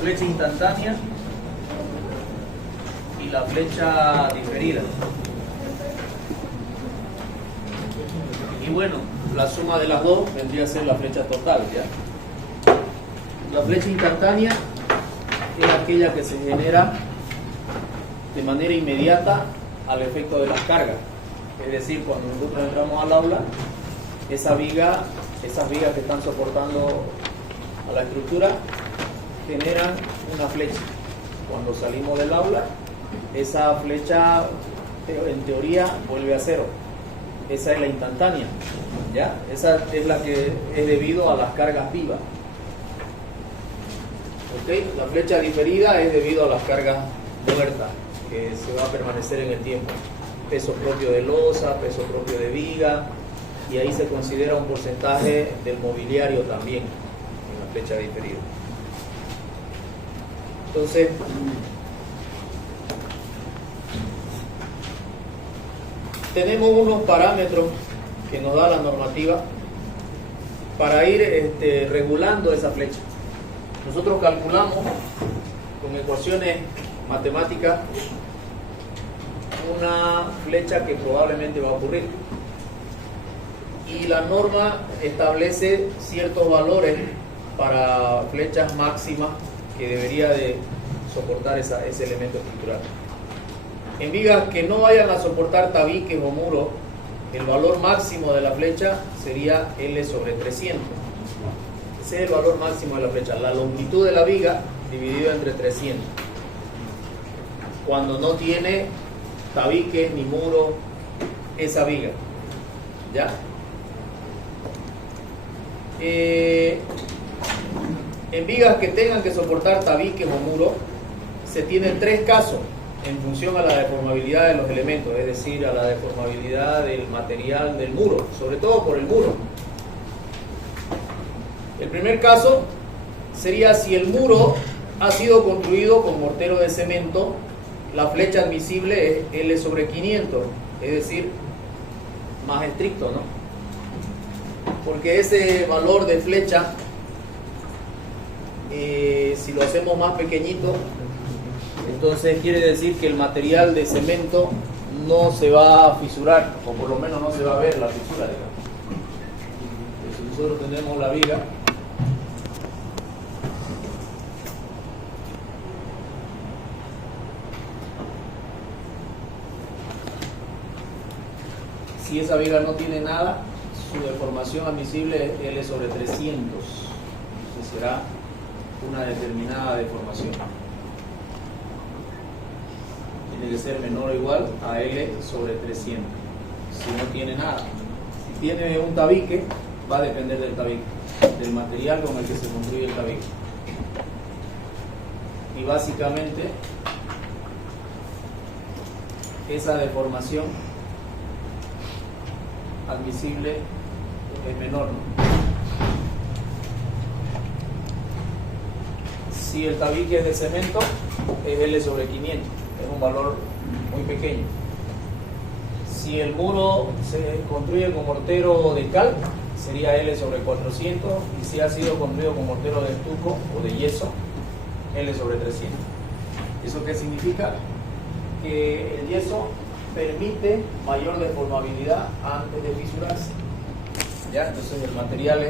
flecha instantánea y la flecha diferida. Y bueno, la suma de las dos vendría a ser la flecha total, ¿ya? La flecha instantánea es aquella que se genera de manera inmediata al efecto de las cargas. Es decir, cuando nosotros entramos al aula, esas vigas que están soportando a la estructura generan una flecha. Cuando salimos del aula, esa flecha en teoría vuelve a cero. Esa es la instantánea, ¿ya? Esa es la que es debido a las cargas vivas. ¿Okay? La flecha diferida es debido a las cargas muertas, que se va a permanecer en el tiempo. Peso propio de losa, peso propio de viga, y ahí se considera un porcentaje del mobiliario también en la flecha diferida. Entonces, tenemos unos parámetros que nos da la normativa para ir regulando esa flecha. Nosotros calculamos con ecuaciones matemáticas una flecha que probablemente va a ocurrir. Y la norma establece ciertos valores para flechas máximas que debería de soportar ese elemento estructural. En vigas que no vayan a soportar tabiques o muros, el valor máximo de la flecha sería L sobre 300. Ese es el valor máximo de la flecha, la longitud de la viga dividido entre 300. Cuando no tiene tabiques ni muro esa viga, ¿ya? En vigas que tengan que soportar tabiques o muro, se tienen tres casos en función a la deformabilidad de los elementos, es decir, a la deformabilidad del material del muro, sobre todo por el muro. El primer caso sería si el muro ha sido construido con mortero de cemento, la flecha admisible es L sobre 500, es decir, más estricto, ¿no? Porque ese valor de flecha, si lo hacemos más pequeñito, entonces quiere decir que el material de cemento no se va a fisurar, o por lo menos no se va a ver la fisura, digamos. Si nosotros tenemos la viga, si esa viga no tiene nada, su deformación admisible es L sobre 300. Entonces será una determinada deformación. Tiene que ser menor o igual a L sobre 300. Si no tiene nada. Si tiene un tabique, va a depender del tabique, del material con el que se construye el tabique. Y básicamente, esa deformación admisible es menor, ¿no? Si el tabique es de cemento, es L sobre 500, es un valor muy pequeño. Si el muro se construye con mortero de cal, sería L sobre 400, y si ha sido construido con mortero de estuco o de yeso, L sobre 300. ¿Eso qué significa? Que el yeso permite mayor deformabilidad antes de fisurarse, ¿ya? Entonces el material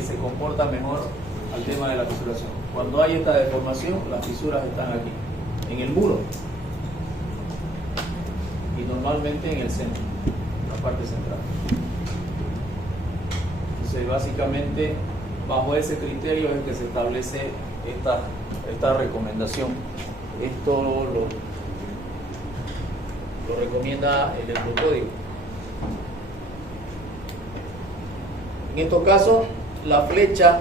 se comporta mejor al tema de la fisuración. Cuando hay esta deformación, las fisuras están aquí, en el muro, y normalmente en el centro, en la parte central. Entonces básicamente bajo ese criterio es que se establece esta recomendación. Esto lo recomienda el Eurocódigo. En estos casos, la flecha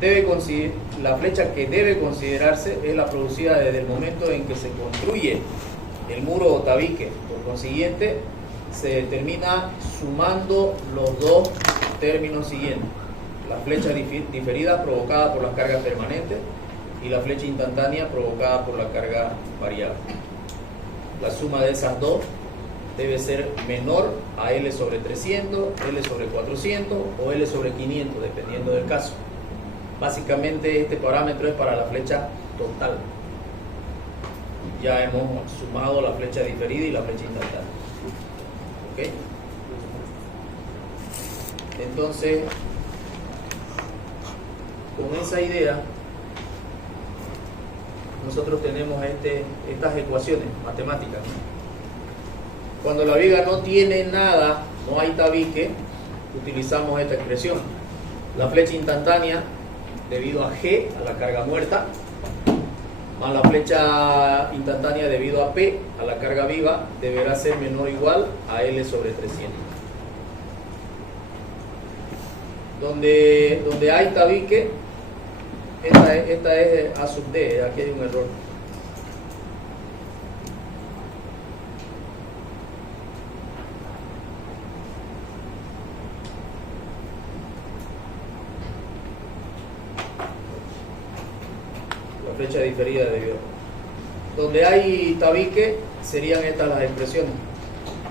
que debe considerarse es la producida desde el momento en que se construye el muro o tabique. Por consiguiente, se determina sumando los dos términos siguientes: la flecha diferida provocada por las cargas permanentes y la flecha instantánea provocada por la carga variable. La suma de esas dos debe ser menor a L sobre 300, L sobre 400 o L sobre 500, dependiendo del caso. Básicamente este parámetro es para la flecha total. Ya hemos sumado la flecha diferida y la flecha instantánea. ¿Ok? Entonces, con esa idea, nosotros tenemos estas ecuaciones matemáticas. Cuando la viga no tiene nada, no hay tabique, utilizamos esta expresión. La flecha instantánea, debido a G, a la carga muerta, más la flecha instantánea debido a P, a la carga viva, deberá ser menor o igual a L sobre 300. Donde hay tabique, esta es A sub D, aquí hay un error. La flecha diferida debido. Donde hay tabique serían estas las expresiones.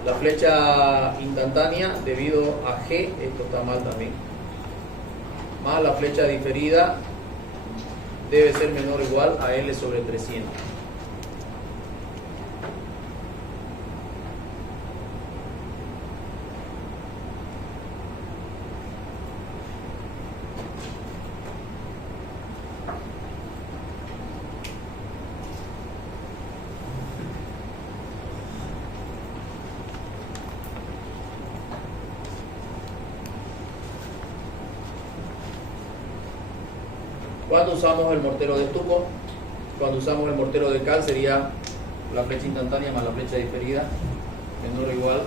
La flecha instantánea debido a G, esto está mal también, más la flecha diferida debe ser menor o igual a L sobre 300. Cuando usamos el mortero de estuco, cuando usamos el mortero de cal sería la flecha instantánea más la flecha diferida menor o igual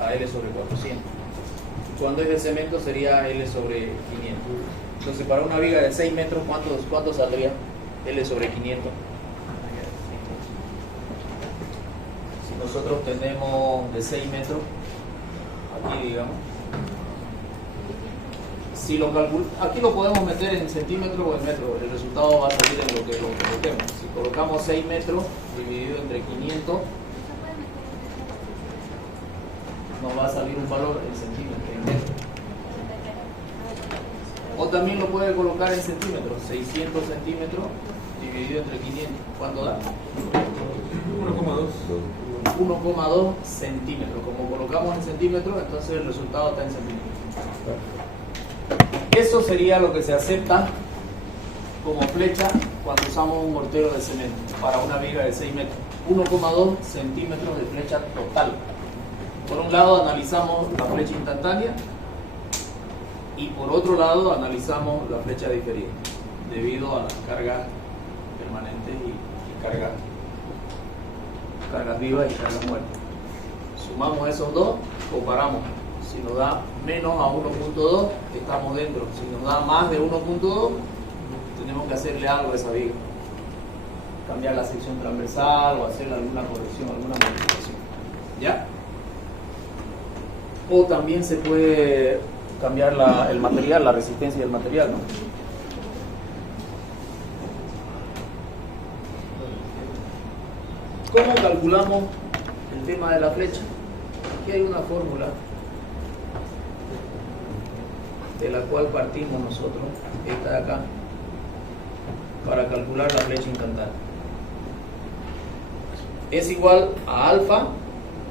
a L sobre 400. Cuando es de cemento sería L sobre 500. Entonces para una viga de 6 metros, ¿cuánto saldría? L sobre 500. Si nosotros tenemos de 6 metros, aquí digamos, si lo aquí lo podemos meter en centímetros o en metros, el resultado va a salir en lo que coloquemos. Si colocamos 6 metros dividido entre 500, nos va a salir un valor en centímetros, en metros. O también lo puede colocar en centímetros, 600 centímetros dividido entre 500. ¿Cuánto da? 1,2 centímetros. Como colocamos en centímetros, entonces el resultado está en centímetros. Eso sería lo que se acepta como flecha cuando usamos un mortero de cemento para una viga de 6 metros. 1,2 centímetros de flecha total. Por un lado analizamos la flecha instantánea y por otro lado analizamos la flecha diferida debido a las cargas permanentes y cargas vivas y cargas muertas. Sumamos esos dos, comparamos. Si nos da menos a 1.2, estamos dentro. Si nos da más de 1.2, tenemos que hacerle algo a esa viga. Cambiar la sección transversal o hacer alguna corrección, alguna modificación. ¿Ya? O también se puede cambiar el material, la resistencia del material, ¿no? ¿Cómo calculamos el tema de la flecha? Aquí hay una fórmula de la cual partimos nosotros, esta de acá, para calcular la flecha instantánea. Es igual a alfa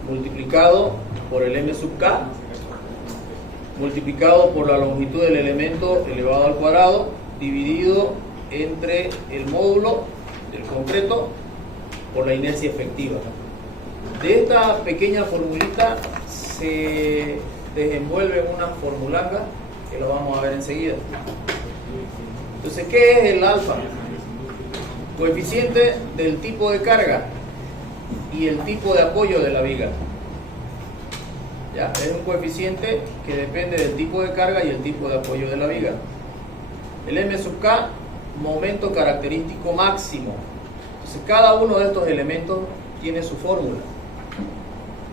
multiplicado por el m sub k multiplicado por la longitud del elemento elevado al cuadrado dividido entre el módulo del concreto por la inercia efectiva. De esta pequeña formulita se desenvuelve una formulanga que lo vamos a ver enseguida. Entonces, ¿qué es el alfa? Coeficiente del tipo de carga y el tipo de apoyo de la viga. ¿Ya? Es un coeficiente que depende del tipo de carga y el tipo de apoyo de la viga. El m sub k, momento característico máximo. Entonces, cada uno de estos elementos tiene su fórmula.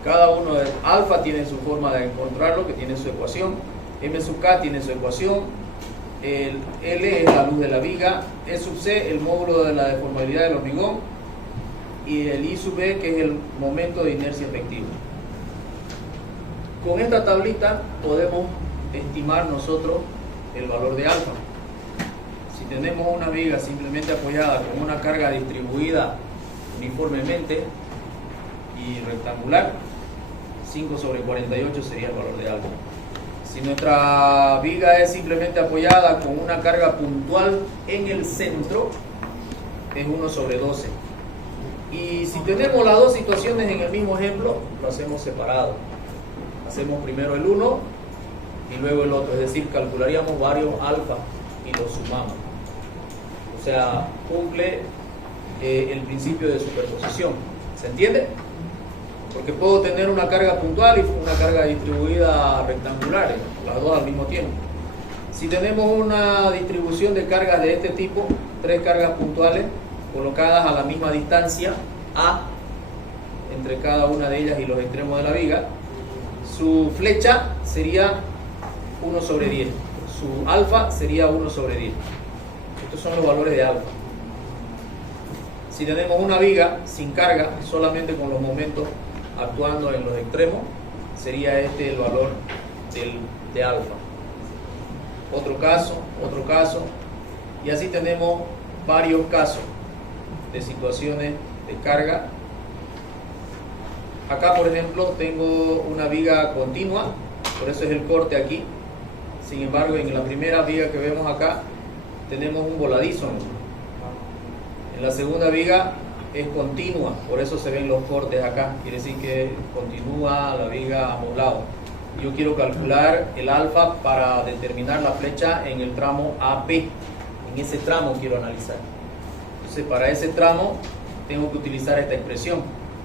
Cada uno de alfa tiene su forma de encontrarlo, que tiene su ecuación. M sub k tiene su ecuación. El L es la luz de la viga. E sub c, el módulo de la deformabilidad del hormigón. Y el I sub B, que es el momento de inercia efectiva. Con esta tablita podemos estimar nosotros el valor de alfa. Si tenemos una viga simplemente apoyada con una carga distribuida uniformemente y rectangular, 5 sobre 48 sería el valor de alfa. Si nuestra viga es simplemente apoyada con una carga puntual en el centro, es 1 sobre 12. Y si tenemos las dos situaciones en el mismo ejemplo, lo hacemos separado. Hacemos primero el 1 y luego el otro, es decir, calcularíamos varios alfa y los sumamos. O sea, cumple el principio de superposición. ¿Se entiende? Porque puedo tener una carga puntual y una carga distribuida rectangular, las dos al mismo tiempo. Si tenemos una distribución de cargas de este tipo, 3 cargas puntuales colocadas a la misma distancia, A, entre cada una de ellas y los extremos de la viga, su flecha sería 1 sobre 10, su alfa sería 1 sobre 10. Estos son los valores de alfa. Si tenemos una viga sin carga, solamente con los momentos actuando en los extremos, sería este el valor de alfa. Otro caso, y así tenemos varios casos de situaciones de carga. Acá, por ejemplo, tengo una viga continua, por eso es el corte aquí. Sin embargo, en la primera viga que vemos acá, tenemos un voladizo. En la segunda viga es continua, por eso se ven los cortes acá, quiere decir que continúa la viga amoblado. Yo quiero calcular el alfa para determinar la flecha en el tramo AP, en ese tramo quiero analizar. Entonces, para ese tramo tengo que utilizar esta expresión,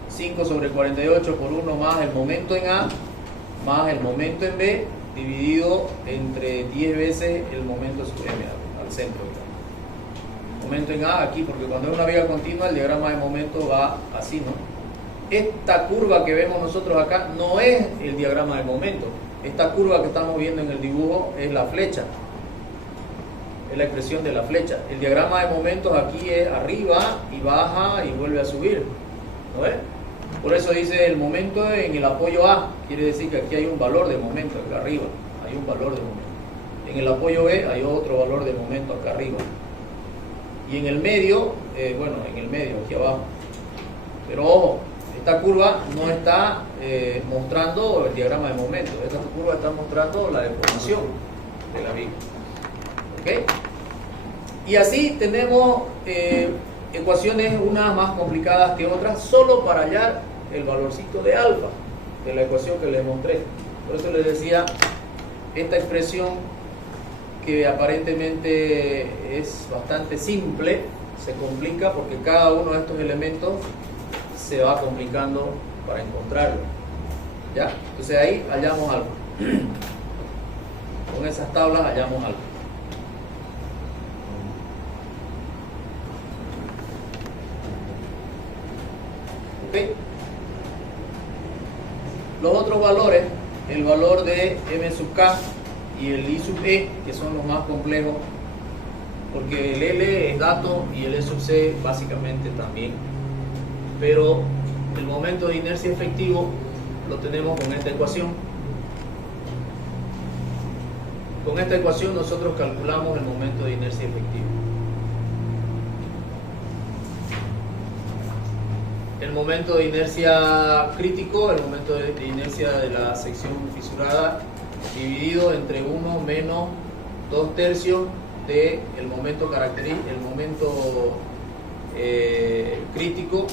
5 sobre 48 por 1 más el momento en A más el momento en B dividido entre 10 veces el momento sub M al centro. Momento en A aquí, porque cuando es una viga continua el diagrama de momento va así, ¿no? Esta curva que vemos nosotros acá no es el diagrama de momento. Esta curva que estamos viendo en el dibujo es la flecha, es la expresión de la flecha. El diagrama de momentos aquí es arriba y baja y vuelve a subir, ¿no ves? Por eso dice el momento en el apoyo A, quiere decir que aquí hay un valor de momento acá arriba, hay un valor de momento. En el apoyo B hay otro valor de momento acá arriba. Y en el medio, en el medio, aquí abajo. Pero ojo, esta curva no está mostrando el diagrama de momento. Esta curva está mostrando la deformación de la viga. ¿Ok? Y así tenemos ecuaciones unas más complicadas que otras, solo para hallar el valorcito de alfa de la ecuación que les mostré. Por eso les decía, esta expresión que aparentemente es bastante simple, se complica porque cada uno de estos elementos se va complicando para encontrarlo. ¿Ya? Entonces ahí hallamos algo. Con esas tablas hallamos algo. ¿Ok? Los otros valores, el valor de M sub K y el I sub E, que son los más complejos, porque el L es dato y el E sub C básicamente también, pero el momento de inercia efectivo lo tenemos con esta ecuación. Con esta ecuación nosotros calculamos el momento de inercia efectivo. El momento de inercia crítico, el momento de inercia de la sección fisurada, dividido entre 1 menos 2/3 del momento característico, el momento crítico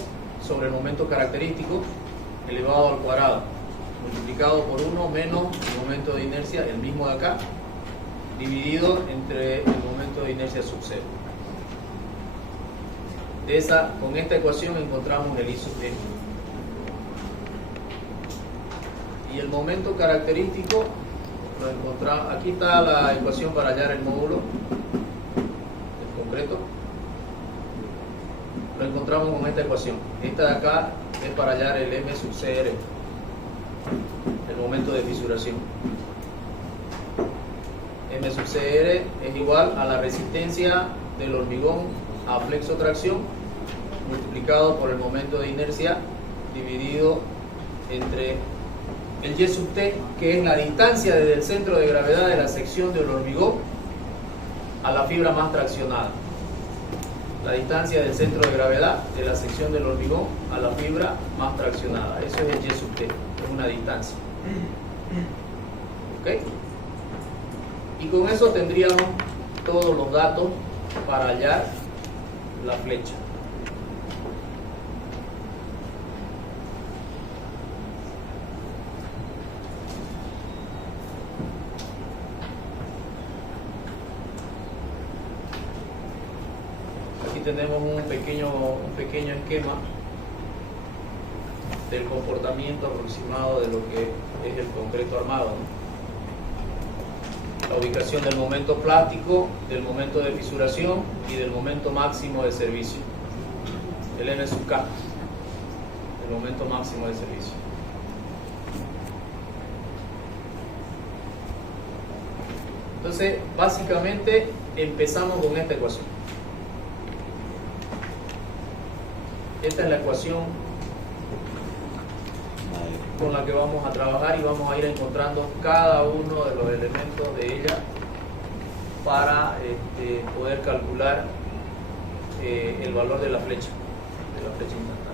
sobre el momento característico elevado al cuadrado, multiplicado por 1 menos el momento de inercia, el mismo de acá, dividido entre el momento de inercia sub 0. Con esta ecuación encontramos el I sub E. Y el momento característico lo encontramos, aquí está la ecuación para hallar el módulo del concreto. Lo encontramos con esta ecuación. Esta de acá es para hallar el M sub CR, el momento de fisuración. M sub CR es igual a la resistencia del hormigón a flexotracción multiplicado por el momento de inercia dividido entre el Y sub T, que es la distancia desde el centro de gravedad de la sección del hormigón a la fibra más traccionada. La distancia del centro de gravedad de la sección del hormigón a la fibra más traccionada. Eso es el Y sub T, es una distancia. ¿Ok? Y con eso tendríamos todos los datos para hallar la flecha. Aquí tenemos un pequeño esquema del comportamiento aproximado de lo que es el concreto armado, ¿no? La ubicación del momento plástico, del momento de fisuración y del momento máximo de servicio. El M sub K, el momento máximo de servicio. Entonces, básicamente empezamos con esta ecuación. Esta es la ecuación con la que vamos a trabajar y vamos a ir encontrando cada uno de los elementos de ella para poder calcular el valor de la flecha instantánea.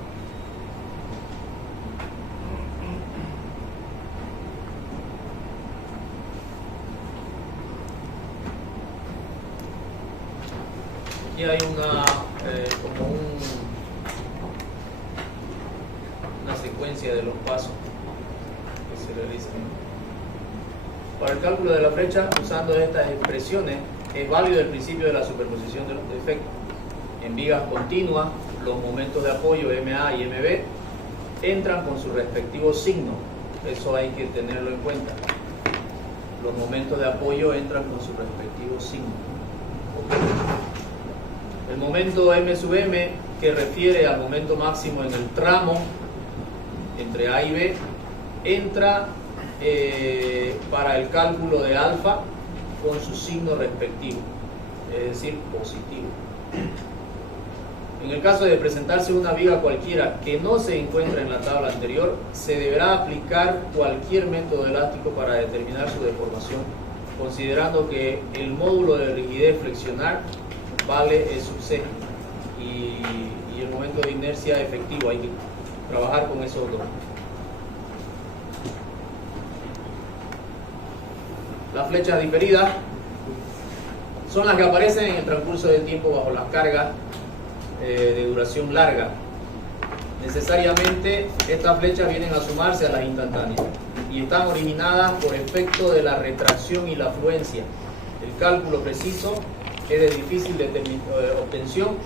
Aquí hay una secuencia de los pasos que se realizan. Para el cálculo de la flecha, usando estas expresiones, es válido el principio de la superposición de los efectos. En vigas continuas, los momentos de apoyo MA y MB entran con su respectivo signo. Eso hay que tenerlo en cuenta. Los momentos de apoyo entran con su respectivo signo. El momento M sub M, que refiere al momento máximo en el tramo entre A y B, entra para el cálculo de alfa con su signo respectivo, es decir, positivo. En el caso de presentarse una viga cualquiera que no se encuentra en la tabla anterior, se deberá aplicar cualquier método elástico para determinar su deformación, considerando que el módulo de rigidez flexionar vale E sub C y el momento de inercia efectivo. Hay que trabajar con esos dos. Las flechas diferidas son las que aparecen en el transcurso del tiempo bajo las cargas de duración larga. Necesariamente estas flechas vienen a sumarse a las instantáneas y están originadas por efecto de la retracción y la afluencia. El cálculo preciso es de difícil obtención,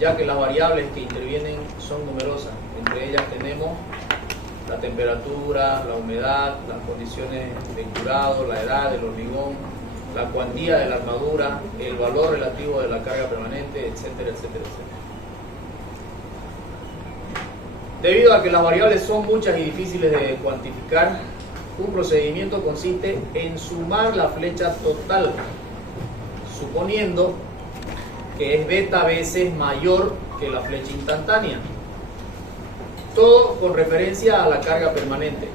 ya que las variables que intervienen son numerosas. Entre ellas tenemos la temperatura, la humedad, las condiciones de curado, la edad del hormigón, la cuantía de la armadura, el valor relativo de la carga permanente, etcétera, etcétera, etcétera. Debido a que las variables son muchas y difíciles de cuantificar, un procedimiento consiste en sumar la flecha total, suponiendo que es beta veces mayor que la flecha instantánea. Todo con referencia a la carga permanente,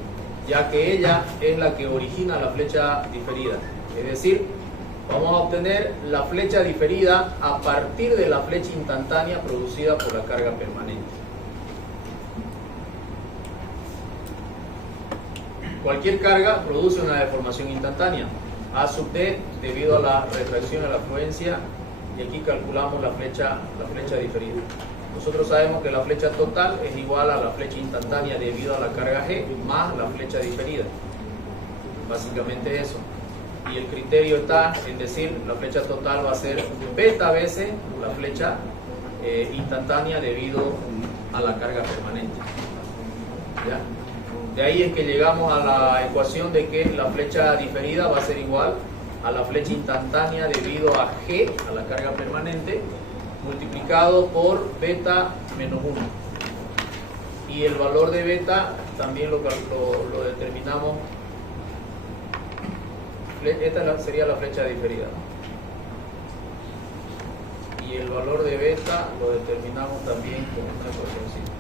ya que ella es la que origina la flecha diferida. Es decir, vamos a obtener la flecha diferida a partir de la flecha instantánea producida por la carga permanente. Cualquier carga produce una deformación instantánea, A sub T, debido a la retracción y la afluencia, y aquí calculamos la flecha diferida. Nosotros sabemos que la flecha total es igual a la flecha instantánea debido a la carga G más la flecha diferida. Básicamente eso. Y el criterio está en decir la flecha total va a ser beta veces la flecha instantánea debido a la carga permanente. ¿Ya? De ahí es que llegamos a la ecuación de que la flecha diferida va a ser igual a la flecha instantánea debido a G, a la carga permanente, multiplicado por beta menos 1. Y el valor de beta también lo determinamos. Esta sería la flecha diferida. Y el valor de beta lo determinamos también con una ecuación.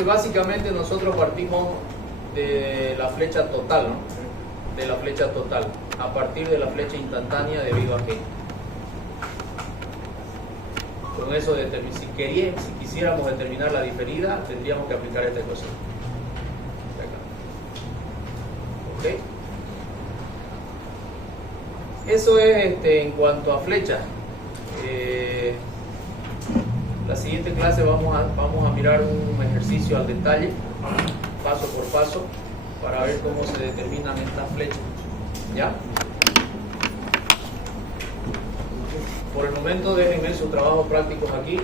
Entonces básicamente nosotros partimos de la flecha total, ¿no? De la flecha total, a partir de la flecha instantánea debido a que con eso si quisiéramos determinar la diferida, tendríamos que aplicar esta ecuación. ¿Ok? Eso es en cuanto a flechas. La siguiente clase vamos a mirar un ejercicio al detalle, paso por paso, para ver cómo se determinan estas flechas. ¿Ya? Por el momento déjenme sus trabajos prácticos aquí.